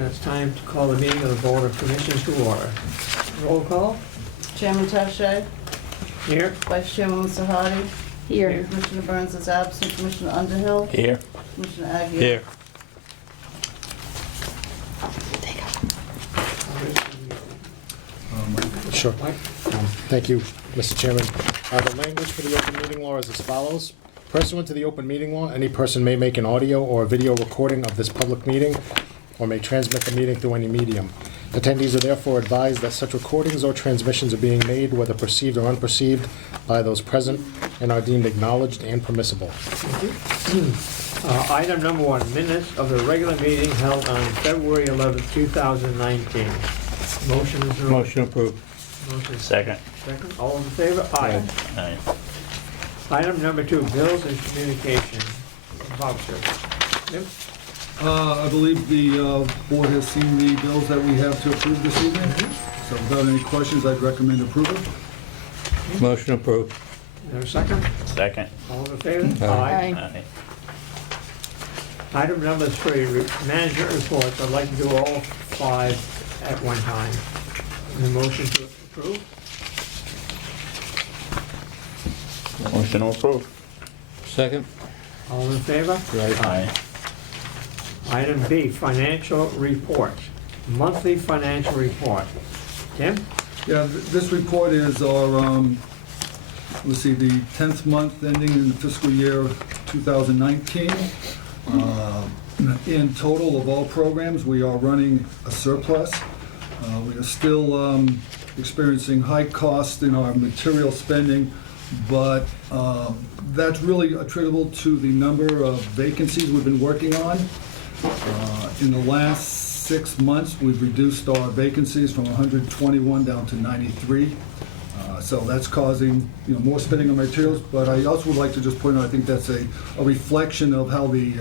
and it's time to call the meeting of the Board of Commissioners to order. Roll call. Chairman Taché, Here. Vice Chairman Sahadi, Here. Commissioner Burns is absent, Commissioner Underhill, Here. Commissioner Aguirre. Here. Sure. Mike? Thank you, Mr. Chairman. The language for the open meeting law is as follows. Pursuant to the open meeting law, any person may make an audio or video recording of this public meeting or may transmit the meeting through any medium. Attendees are therefore advised that such recordings or transmissions are being made, whether perceived or unperceived, by those present and are deemed acknowledged and permissible. Item number 1, minutes of the regular meeting held on February 11, 2019. Motion is in order. Motion approved. Motion is Second. second. All in favor? Aye. Aye. Item number 2, bills and communication voucher. Yep. I believe the board has seen the bills that we have to approve this evening. So without any questions, I'd recommend approval. Motion approved. Is there a second? Second. All in favor? Aye. Aye. Item number 3, manager reports. I'd like to do all 5 at one time. The motion to approve? Motion approved. Second. All in favor? Aye. Item B, financial report. Monthly financial report. Tim? Yeah, this report is our, let's see, the 10th month ending in the fiscal year 2019. In total of all programs, we are running a surplus. We are still experiencing high costs in our material spending, but that's really attributable to the number of vacancies we've been working on. In the last 6 months, we've reduced our vacancies from 121 down to 93. So that's causing, more spending on materials, but I also would like to just point out, I think that's a reflection of how the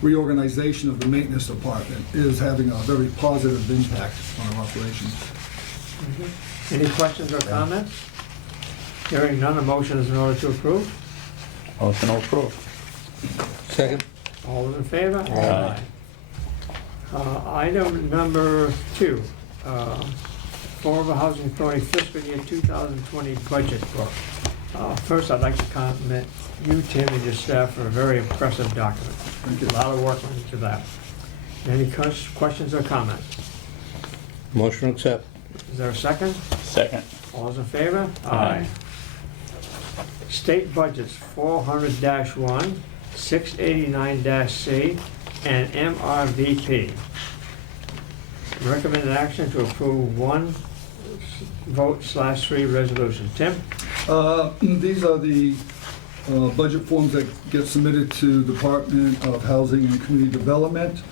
reorganization of the maintenance department is having a very positive impact on our operations. Any questions or comments? Hearing none, a motion is in order to approve. Motion approved. Second. All those in favor? Aye. Item number 2, Fall River Housing Authority fiscal year 2020 budget book. First, I'd like to compliment you, Tim, and your staff for a very impressive document. Thank you. A lot of work went into that. Any questions or comments? Motion accept. Is there a second? Second. All those in favor? Aye. State budgets 400-1, 689-C, and MRVP. Recommended action to approve 1 vote/3 resolution. Tim? These are the budget forms that get submitted to Department of Housing and Community Development.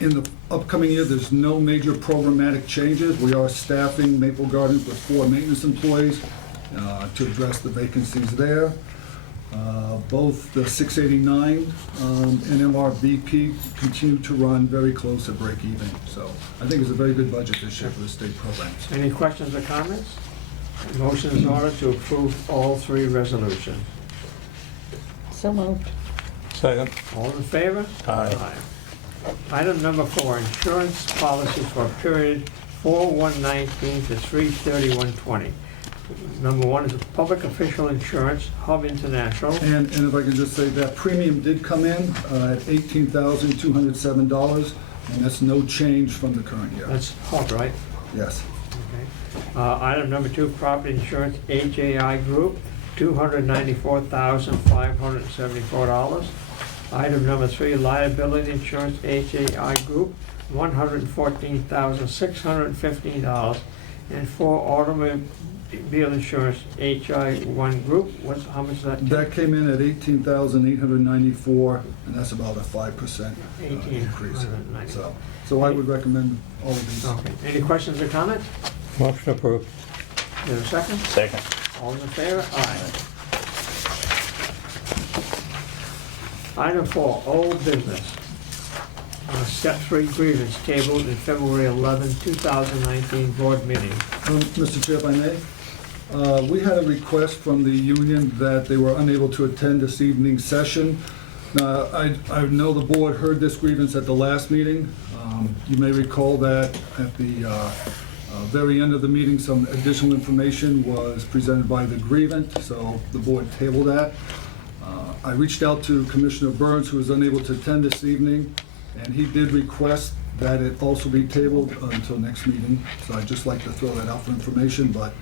In the upcoming year, there's no major programmatic changes. We are staffing Maple Gardens with 4 maintenance employees to address the vacancies there. Both the 689 and MRVP continue to run very close to break even. So I think it's a very good budget this year for the state programs. Any questions or comments? Motion is in order to approve all 3 resolutions. So moved. Second. All in favor? Aye. Item number 4, insurance policies for a period 4/1/19 to 3/31/20. Number 1 is public official insurance, Hub International. And if I could just say that premium did come in at $18,207, and that's no change from the current year. That's Hub, right? Yes. Okay. Item number 2, property insurance, HAI Group, $294,574. Item number 3, liability insurance, HAI Group, $114,615. And 4, automobile insurance, HI1 Group, how much is that? That came in at $18,894, and that's about a 5% increase. $1,894. So I would recommend all of these. Okay. Any questions or comments? Motion approved. Is there a second? Second. All in favor? Aye. Item 4, old business. Step 3 grievance tabled in February 11, 2019 board meeting. Mr. Chair, if I may, we had a request from the union that they were unable to attend this evening's session. Now, I know the board heard this grievance at the last meeting. You may recall that at the very end of the meeting, some additional information was presented by the grievant, so the board tabled that. I reached out to Commissioner Burns, who was unable to attend this evening, and he did request that it also be tabled until next meeting. So I'd just like to throw that out for information, but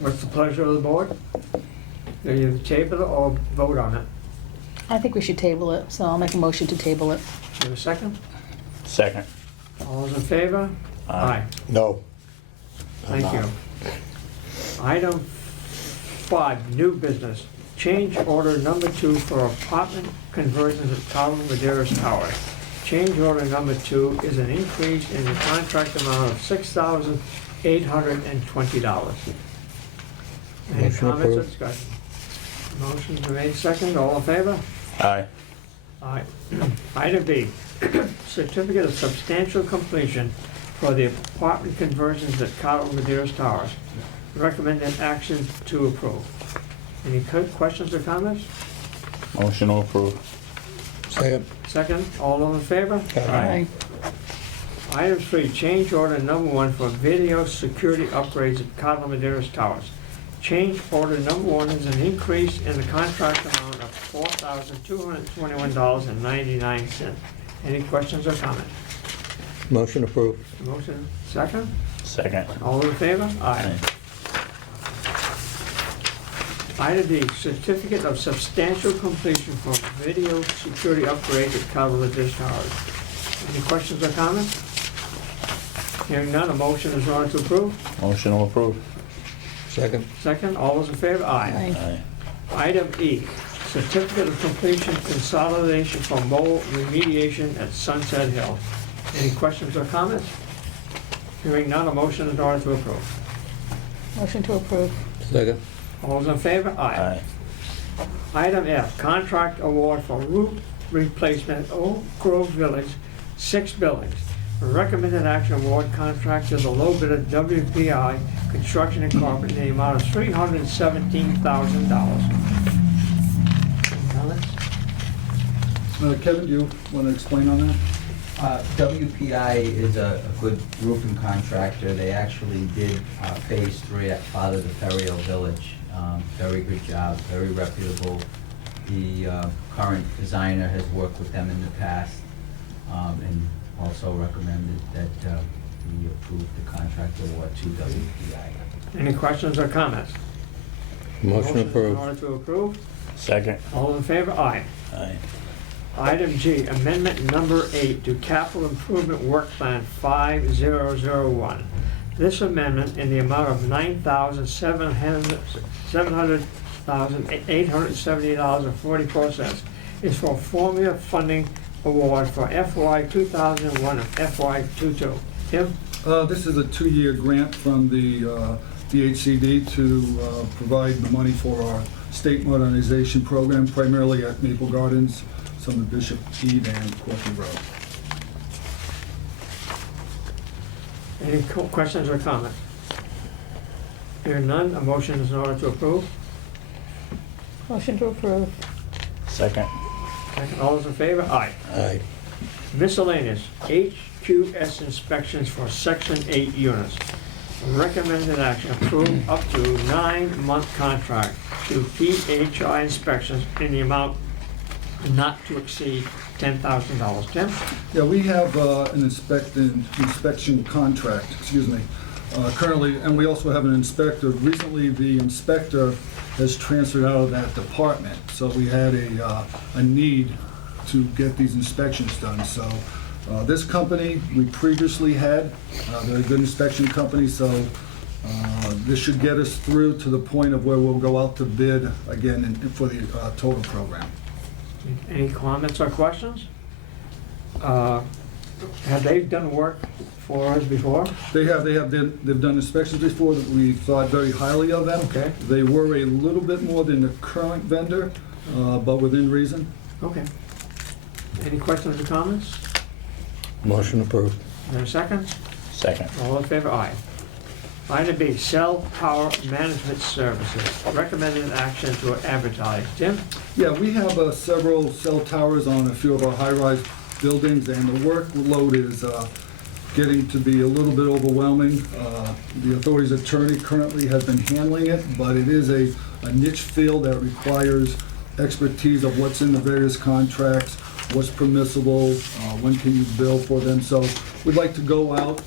What's the pleasure of the board? Do you table it or vote on it? I think we should table it, so I'll make a motion to table it. Have a second? Second. All those in favor? Aye. No. Thank you. Item 5, new business. Change order number 2 for apartment conversions at Cabo Maderas Tower. Change order number 2 is an increase in the contract amount of $6,820. Any Motion comments or approved. discussion? Motion been made second, all in favor? Aye. Aye. Item B, certificate of substantial completion for the apartment conversions at Cabo Maderas Towers. Recommended action to approve. Any questions or comments? Motion to approve. Second. Second, all those in favor? Aye. Item 3, change order number 1 for video security upgrades at Cabo Maderas Towers. Change order number 1 is an increase in the contract amount of $4,221.99. Any questions or comments? Motion approved. Motion, second? Second. All in favor? Aye. Item D, certificate of substantial completion for video security upgrades at Cabo Maderas Towers. Any questions or comments? Hearing none, a motion is in order to approve. Motion to approve. Second. Second, all those in favor? Aye. Aye. Item E, certificate of completion consolidation for mold remediation at Sunset Hill. Any questions or comments? Hearing none, a motion is in order to approve. Motion to approve. Second. All those in favor? Aye. Item F, contract award for roof replacement at Oak Grove Village, 6 buildings. Recommended action award contract to the low bidder WPI Construction Incorporated in the amount of $317,000. Comments? Kevin, do you want to explain on that? WPI is a good roofing contractor. They actually did Phase 3 at Father de Ferrio Village. Very good job, very reputable. The current designer has worked with them in the past and also recommended that we approve the contract award to WPI. Any questions or comments? Motion In approved. order to approve. Second. All in favor? Aye. Aye. Item G, amendment number 8 to capital improvement work plan 5001. This amendment in the amount of $9,870.44 is for formula funding award for FY 2001 and FY 22. Tim? This is a 2-year grant from the DHCD to provide the money for our state modernization program, primarily at Maple Gardens, some of Bishop Eade and Corky Road. Any questions or comments? Hearing none, a motion is in order to approve. Motion to approve. Second. Second, all those in favor? Aye. Aye. Miscellaneous, HQS inspections for Section 8 units. Recommended action, approve up to 9-month contract to PHI inspections in the amount not to exceed $10,000. Tim? Yeah, we have an inspection contract, currently, and we also have an inspector. Recently, the inspector has transferred out of that department, so we had a need to get these inspections done. So this company we previously had, they're a good inspection company, so this should get us through to the point of where we'll go out to bid again for the total program. Any comments or questions? Have they done work for us before? They've done inspections before that we thought very highly of them. Okay. They were a little bit more than the current vendor, but within reason. Okay. Any questions or comments? Motion approved. Is there a second? Second. All in favor? Aye. Item B, cell tower management services. Recommended action to advertise. Tim? Yeah, we have several cell towers on a few of our high-rise buildings, and the workload is getting to be a little bit overwhelming. The authority's attorney currently has been handling it, but it is a niche field that requires expertise of what's in the various contracts, what's permissible, when can you bill for them. So we'd like to go out.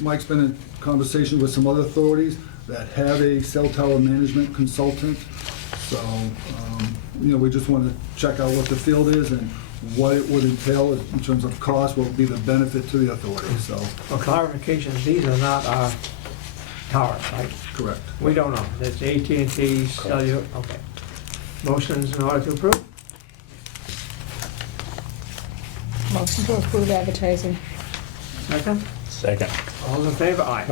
Mike's been in conversation with some other authorities that have a cell tower management consultant. So, we just want to check out what the field is and what it would entail in terms of cost, what would be the benefit to the authority, so, For clarification, these are not our towers, right? correct. We don't know. That's AT&T, cellular, okay. Motion's in order to approve? Motion to approve advertising. Second? Second. All those in favor? Aye.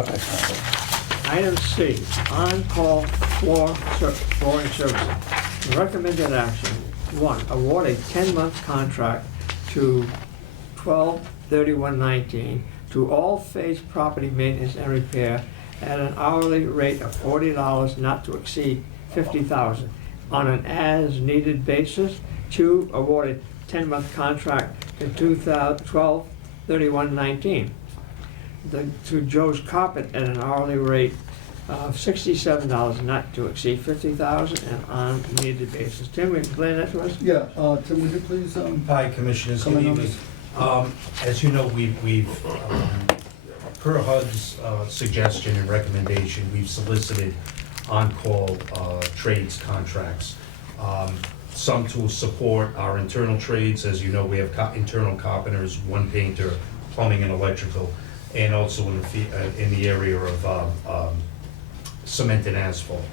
Item C, on-call flooring services. Recommended action, 1, award a 10-month contract to 12/31/19 to All Phase Property Maintenance and Repair at an hourly rate of $40 not to exceed $50,000 on an as-needed basis. 2, award a 10-month contract to 12/31/19 to Joe's Carpet at an hourly rate of $67 not to exceed $50,000 and on needed basis. Tim, will you explain that to us? Yeah, Tim, would you please, Hi, Commissioners, good Comment on evening. As you know, we've per HUD's suggestion and recommendation, we've solicited on-call trades contracts. Some to support our internal trades. As you know, we have internal carpenters, 1 painter, plumbing and electrical, and also in the area of cement and asphalt.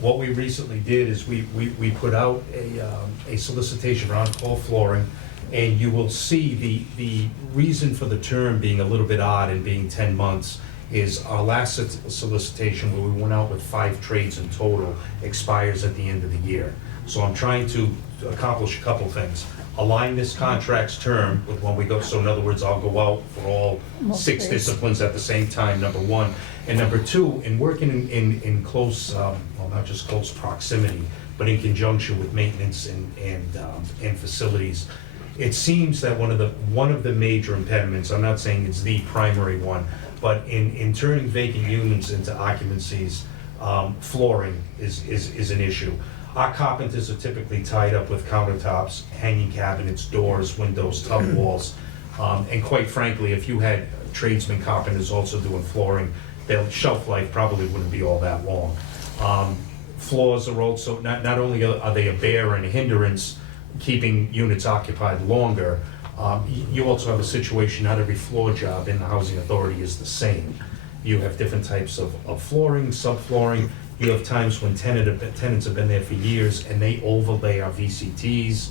What we recently did is we put out a solicitation for on-call flooring, and you will see the reason for the term being a little bit odd and being 10 months is our last solicitation, where we went out with 5 trades in total, expires at the end of the year. So I'm trying to accomplish a couple things. Align this contract's term with when we go, so in other words, I'll go out for all Most 6 trades. disciplines at the same time, number 1. And number 2, in working in close, well, not just close proximity, but in conjunction with maintenance and facilities, it seems that one of the major impediments, I'm not saying it's the primary one, but in turning vacant units into occupancies, flooring is an issue. Our carpenters are typically tied up with countertops, hanging cabinets, doors, windows, tub walls. And quite frankly, if you had tradesmen carpenters also doing flooring, their shelf life probably wouldn't be all that long. Floors are also, not only are they a bear and a hindrance, keeping units occupied longer, you also have a situation, not every floor job in the housing authority is the same. You have different types of flooring, subflooring. You have times when tenants have been there for years and they overlay our VCTs,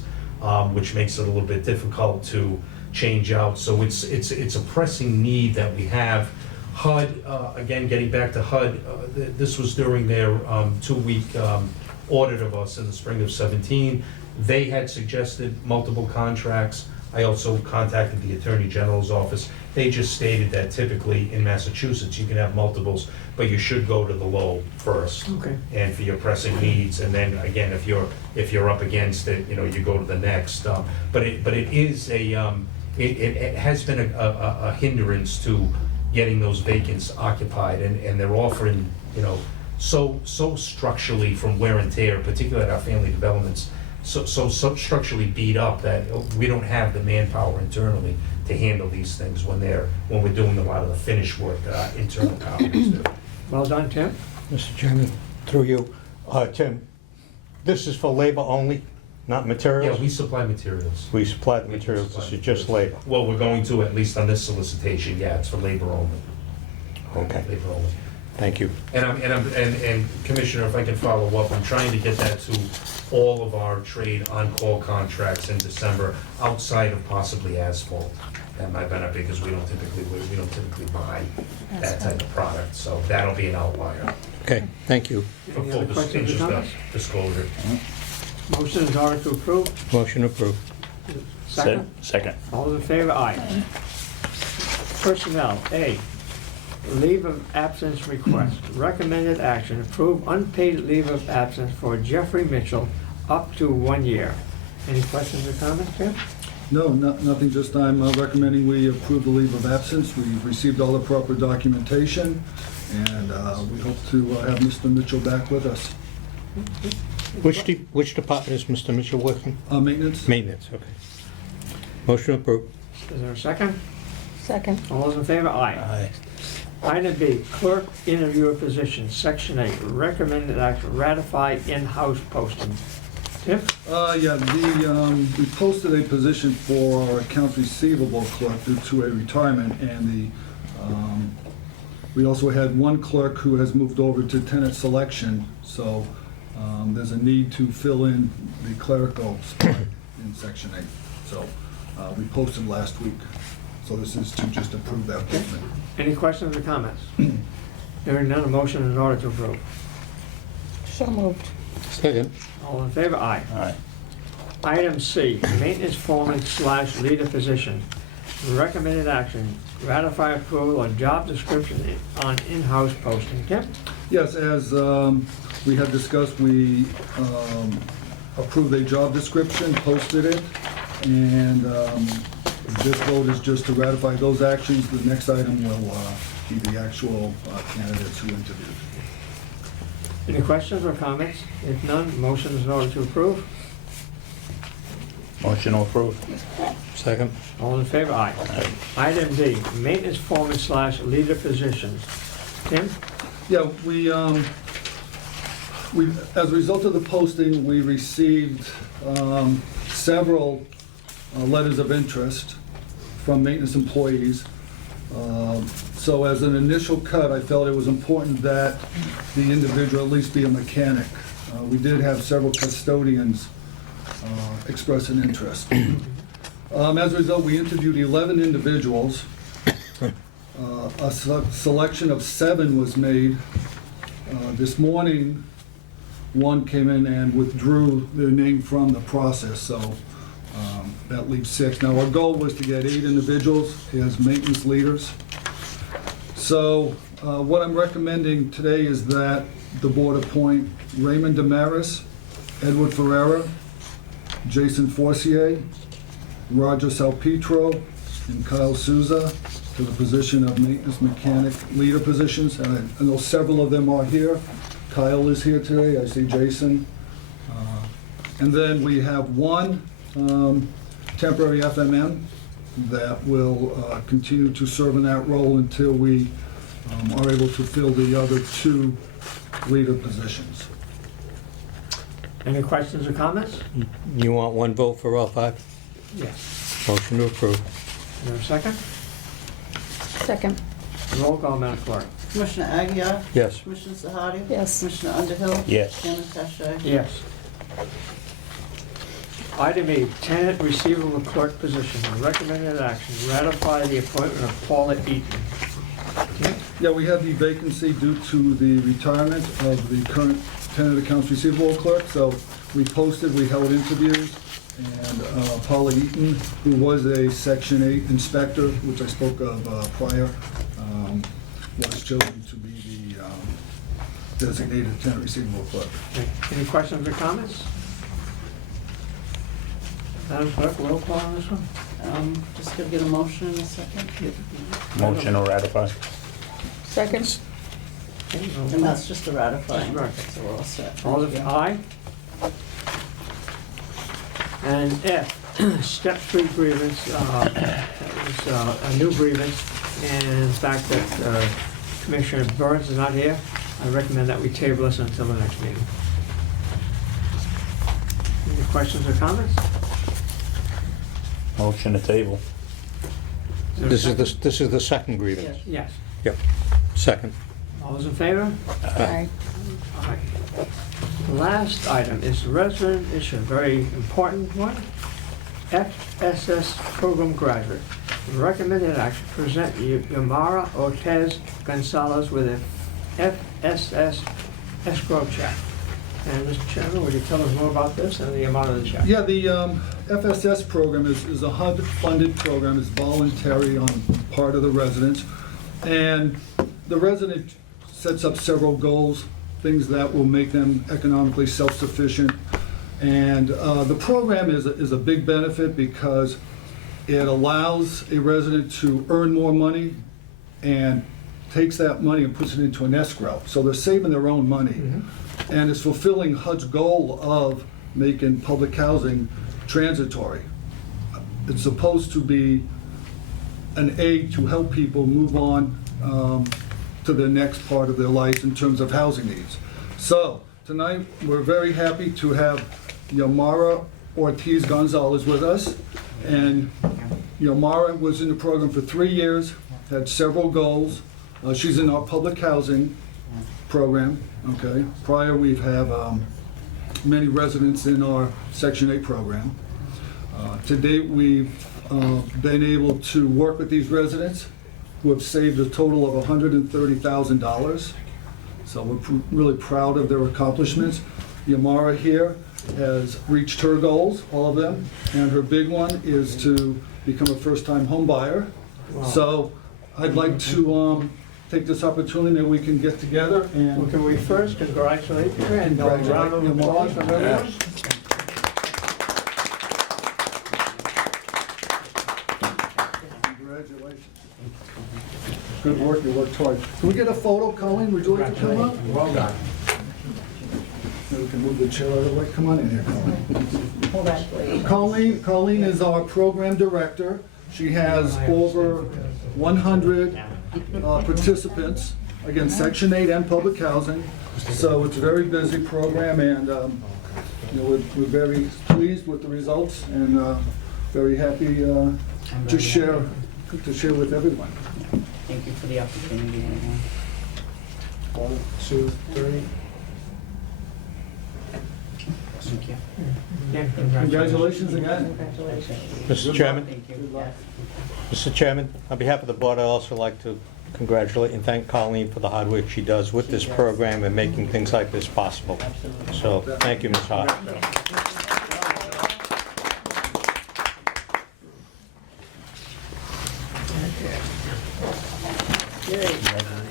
which makes it a little bit difficult to change out. So it's a pressing need that we have. HUD, again, getting back to HUD, this was during their 2-week audit of us in the spring of 17. They had suggested multiple contracts. I also contacted the Attorney General's office. They just stated that typically in Massachusetts, you can have multiples, but you should go to the low first. Okay. And for your pressing needs, and then again, if you're up against it, you go to the next. But it is it has been a hindrance to getting those vacants occupied, and they're offering, so structurally from wear and tear, particularly at our family developments, so structurally beat up that we don't have the manpower internally to handle these things when we're doing a lot of the finish work that our internal carpenters do. Well done, Tim. Mr. Chairman, through you, Tim, this is for labor only, not Yeah, materials? we supply materials. We supply the materials, this is just labor. Well, we're going to, at least on this solicitation, yeah, it's for labor only. Okay, Labor only. thank you. And Commissioner, if I can follow up, I'm trying to get that to all of our trade on-call contracts in December, outside of possibly asphalt. That might benefit because we don't typically buy that type of product, so that'll be an outlier. Okay, thank you. For Any full other questions or comments? disclosure. Motion is in order to approve. Motion approved. Second. Second. All those in favor? Aye. Personnel, A, leave of absence request. Recommended action, approve unpaid leave of absence for Jeffrey Mitchell up to 1 year. Any questions or comments, Jim? No, nothing, just I'm recommending we approve the leave of absence. We've received all the proper documentation, and we hope to have Mr. Mitchell back with us. Which department is Mr. Mitchell working? Maintenance? Maintenance, okay. Motion approved. Is there a second? Second. All those in favor? Aye. Item B, clerk interviewer position, section 8, recommended action, ratify in-house posting. Tim? We posted a position for our accounts receivable clerk due to a retirement, and we also had one clerk who has moved over to tenant selection, so there's a need to fill in the clerical spot in section 8. So we posted last week, so this is to just approve that posting. Any questions or comments? Hearing none, a motion in order to approve. So moved. Second. All in favor? Aye. Aye. Item C, maintenance foreman / leader position. Recommended action, ratify approval of job description on in-house posting. Tim? Yes, as we had discussed, we approved a job description, posted it, and this vote is just to ratify those actions. The next item will be the actual candidates who interviewed. Any questions or comments? If none, motion is in order to approve. Motion approved. Second. All in favor? Aye. Item D, maintenance foreman / leader positions. Tim? Yeah, we, as a result of the posting, we received several letters of interest from maintenance employees. So as an initial cut, I felt it was important that the individual at least be a mechanic. We did have several custodians express an interest. As a result, we interviewed 11 individuals. A selection of 7 was made. This morning, one came in and withdrew their name from the process, so that leaves 6. Now, our goal was to get 8 individuals as maintenance leaders. So what I'm recommending today is that the board appoint Raymond Damaris, Edward Ferrera, Jason Forcier, Roger Salpetro, and Kyle Souza to the position of maintenance mechanic leader positions. And I know several of them are here. Kyle is here today. I see Jason. And then we have one temporary FMM that will continue to serve in that role until we are able to fill the other 2 leader positions. Any questions or comments? You want one vote for all 5? Yes. Motion to approve. Is there a second? Second. Roll call, Madam Clerk. Commissioner Aguirre? Yes. Commissioner Sahadi? Yes. Commissioner Underhill? Yes. Chairman Taché? Yes. Item E, tenant receivable clerk position. Recommended action, ratify the appointment of Paula Eaton. Tim? Yeah, we had the vacancy due to the retirement of the current tenant accounts receivable clerk, so we posted, we held interviews, and Paula Eaton, who was a Section 8 inspector, which I spoke of prior, was chosen to be the designated tenant receivable clerk. Okay. Any questions or comments? Madam Clerk, roll call on this one? Just gonna get a motion in a second, Motion to ratify. Second. Okay, roll and call. that's just a ratifying, Right. so we're all set. All in, aye? And F, step 3 grievance, that was a new grievance, and the fact that Commissioner Burns is not here, I recommend that we table this until the next meeting. Any questions or comments? Motion to table. there a This second? is the second grievance. Yes. Yep. Second. All those in favor? Aye. Aye. The last item is resident issue, very important one. FSS program graduate. Recommended action, present Yamara Ortez Gonzalez with a FSS escrow check. And Mr. Chairman, would you tell us more about this and the amount of the check? Yeah, the FSS program is a HUD-funded program. It's voluntary on part of the residents. And the resident sets up several goals, things that will make them economically self-sufficient. And the program is a big benefit because it allows a resident to earn more money and takes that money and puts it into an escrow. So they're saving their own money. And it's fulfilling HUD's goal of making public housing transitory. It's supposed to be an aid to help people move on to the next part of their life in terms of housing needs. So tonight, we're very happy to have Yomara Ortiz Gonzalez with us. And Yomara was in the program for 3 years, had several goals. She's in our public housing program, okay? Prior, we've had many residents in our Section 8 program. To date, we've been able to work with these residents who have saved a total of $130,000. So we're really proud of their accomplishments. Yamara here has reached her goals, all of them, and her big one is to become a first-time home buyer. So I'd like to take this opportunity that we can get together Well, and can we first congratulate her and a round of applause from everyone? congratulations. Good work, you worked hard. Can we get a photo, Colleen? Would you like to come up? Well done. Maybe we can move the chair out of the way. Come on in here, Colleen. Hold that, please. Colleen is our program director. She has over 100 participants, again, Section 8 and public housing. So it's a very busy program, and we're very pleased with the results and very happy to share with everyone. Thank you for the opportunity, everyone. 1, 2, 3. Thank you. Yeah, Congratulations again. Congratulations. Mr. Chairman, Thank you. Yes. Mr. Chairman, on behalf of the board, I'd also like to congratulate and thank Colleen for the hard work she does with this program and making things like this possible. Absolutely. So, thank you, Ms. Hart.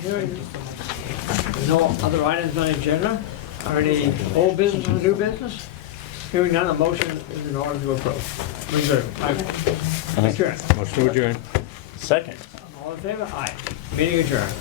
Hearing no other items on the agenda, are any old business or new business? Hearing none, a motion is in order to approve. Adjourn. Motion to adjourn. Second. All in favor? Aye. Meeting adjourned.